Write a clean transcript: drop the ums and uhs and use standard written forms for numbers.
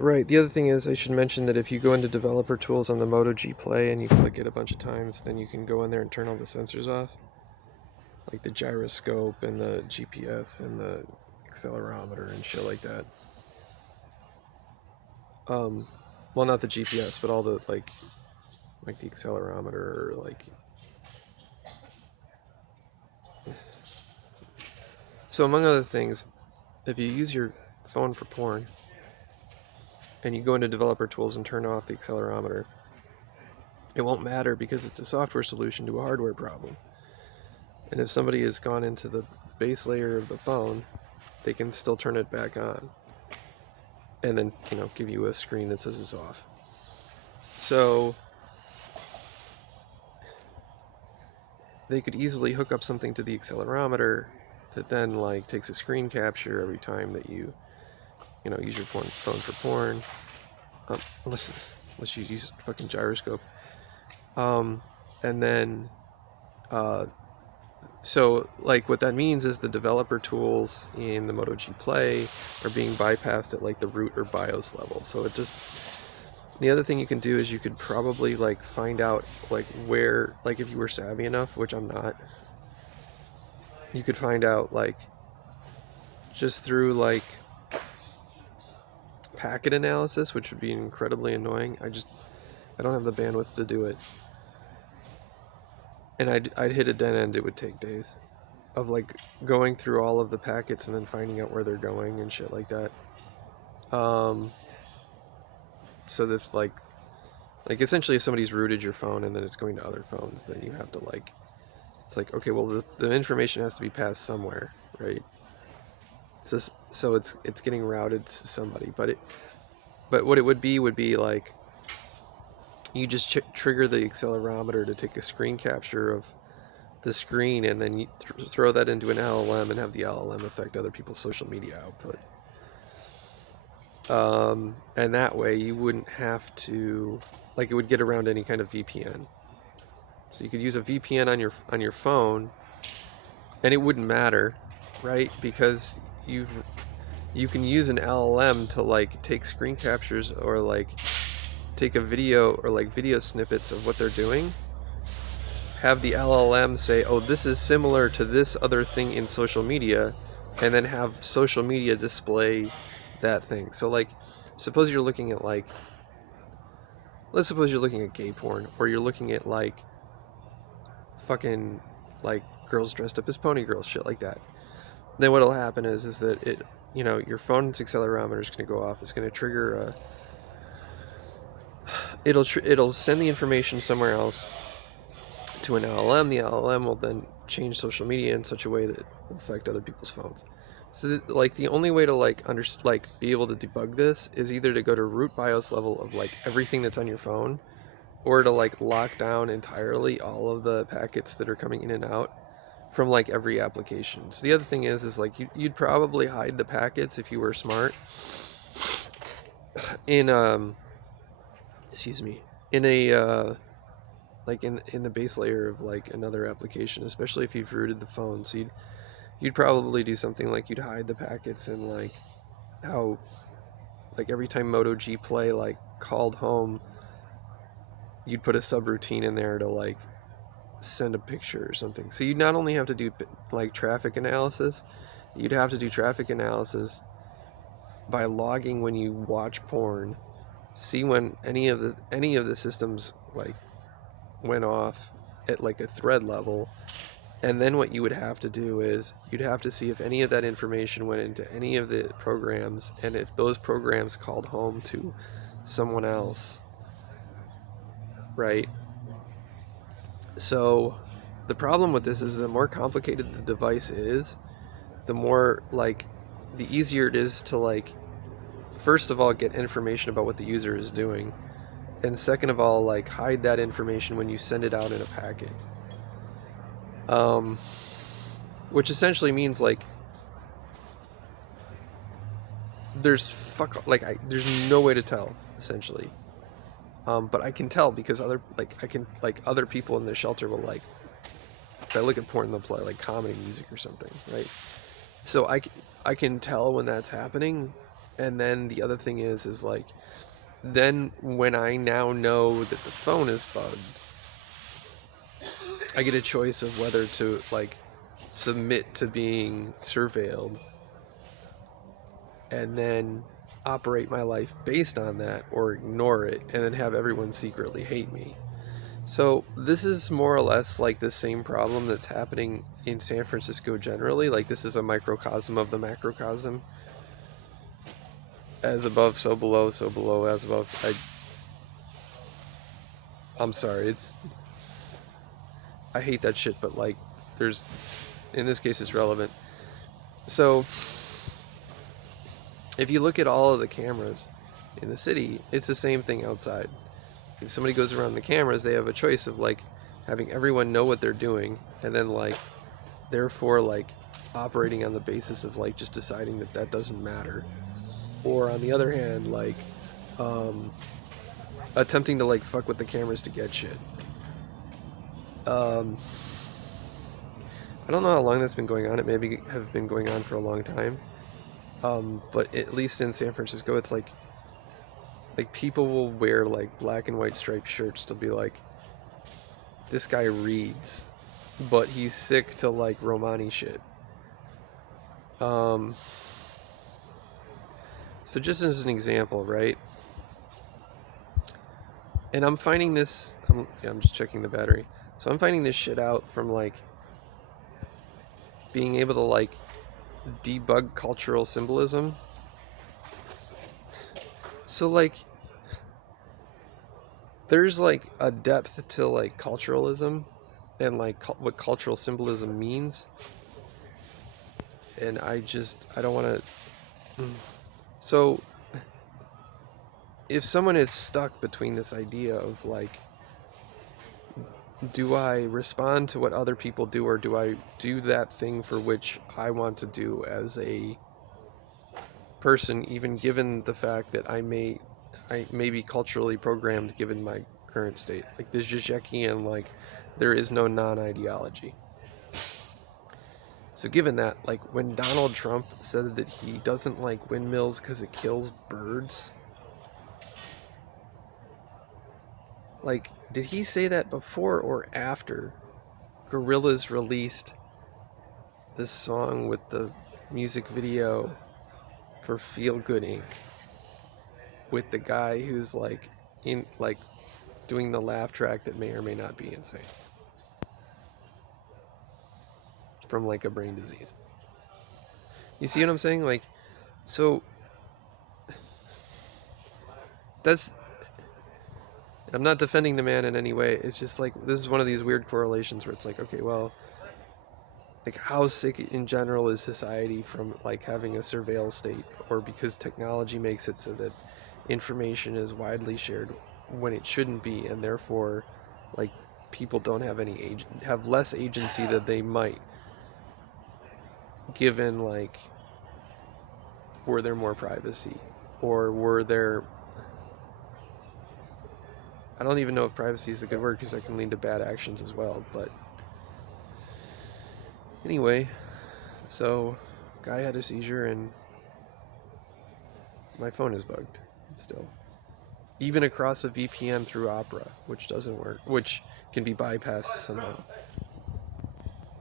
Right. The other thing is, I should mention that if you go into developer tools on the Moto G Play and you click it a bunch of times, then you can go in there and turn all the sensors off, like the gyroscope and the GPS and the accelerometer and shit like that. Um, well, not the GPS, but all the like the accelerometer or like. So among other things, if you use your phone for porn and you go into developer tools and turn off the accelerometer, it won't matter because it's a software solution to a hardware problem. And if somebody has gone into the base layer of the phone, they can still turn it back on and then, give you a screen that says it's off. So they could easily hook up something to the accelerometer that then takes a screen capture every time that you use your phone for porn. Unless you use fucking gyroscope. And then so what that means is the developer tools in the Moto G Play are being bypassed at the root or BIOS level. So it just, the other thing you can do is you could probably find out where, if you were savvy enough, which I'm not, you could find out just through packet analysis, which would be incredibly annoying. I don't have the bandwidth to do it. And I'd hit a dead end. It would take days of going through all of the packets and then finding out where they're going and shit like that. So that's essentially if somebody's rooted your phone and then it's going to other phones, then you have to it's okay, well the information has to be passed somewhere, right? So it's getting routed to somebody, but what it would be you just trigger the accelerometer to take a screen capture of the screen, and then you throw that into an LLM and have the LLM affect other people's social media output. And that way you wouldn't have to, it would get around any kind of VPN. So you could use a VPN on your phone, and it wouldn't matter, right? Because you can use an LLM to take screen captures or take a video or video snippets of what they're doing. Have the LLM say, oh, this is similar to this other thing in social media, and then have social media display that thing. So suppose you're looking at let's suppose you're looking at gay porn, or you're looking at fucking girls dressed up as pony girls, shit like that. Then what'll happen is that it, your phone's accelerometer is going to go off. It's going to trigger it'll send the information somewhere else to an LLM. The LLM will then change social media in such a way that it will affect other people's phones. So the only way to be able to debug this is either to go to root BIOS level of everything that's on your phone, or to lock down entirely all of the packets that are coming in and out from every application. So the other thing is you'd probably hide the packets if you were smart in in a in the base layer of another application, especially if you've rooted the phone. So you'd probably do something you'd hide the packets, and how every time Moto G Play called home, you'd put a subroutine in there to send a picture or something. So you'd not only have to do traffic analysis, you'd have to do traffic analysis by logging when you watch porn, see when any of the systems went off at a thread level. And then what you would have to do is you'd have to see if any of that information went into any of the programs, and if those programs called home to someone else, right? So the problem with this is the more complicated the device is, the more the easier it is to first of all get information about what the user is doing, and second of all hide that information when you send it out in a packet. Which essentially means there's there's no way to tell essentially. But I can tell because other people in the shelter will if I look at porn, they'll play comedy music or something, right? So I can tell when that's happening, And then the other thing is like, then when I now know that the phone is bugged, I get a choice of whether to like submit to being surveilled and then operate my life based on that, or ignore it and then have everyone secretly hate me. So this is more or less like the same problem that's happening in San Francisco generally. Like, this is a microcosm of the macrocosm. As above, so below, so below, as above. I'm sorry, I hate that shit, but like, there's, in this case, it's relevant. So if you look at all of the cameras in the city, it's the same thing outside. If somebody goes around the cameras, they have a choice of like having everyone know what they're doing, and then like, therefore, like, operating on the basis of like just deciding that that doesn't matter, or on the other hand, like, attempting to like fuck with the cameras to get shit. I don't know how long that's been going on. It maybe have been going on for a long time. But at least in San Francisco, it's like people will wear like black and white striped shirts to be like, this guy reads, but he's sick to like Romani shit. So just as an example, right? And I'm finding this, I'm just checking the battery. So I'm finding this shit out from like being able to like debug cultural symbolism. So like, there's like a depth to like culturalism and like what cultural symbolism means. And I don't want to. So if someone is stuck between this idea of like, do I respond to what other people do, or do I do that thing for which I want to do as a person, even given the fact that I may be culturally programmed given my current state? Like, the Zizekian, like, there is no non-ideology. So given that, like, when Donald Trump said that he doesn't like windmills because it kills birds, like, did he say that before or after Gorillaz released this song with the music video for Feel Good Inc. with the guy who's like in like doing the laugh track that may or may not be insane from like a brain disease? You see what I'm saying? Like, so that's, I'm not defending the man in any way. It's just like, this is one of these weird correlations where it's like, okay, well, like, how sick in general is society from like having a surveil state, or because technology makes it so that information is widely shared when it shouldn't be, and therefore like people don't have have less agency than they might, given like, were there more privacy, or were there, I don't even know if privacy is a good word because that can lead to bad actions as well. But anyway, so guy had a seizure and my phone is bugged still. Even across a VPN through Opera, which doesn't work, which can be bypassed somehow.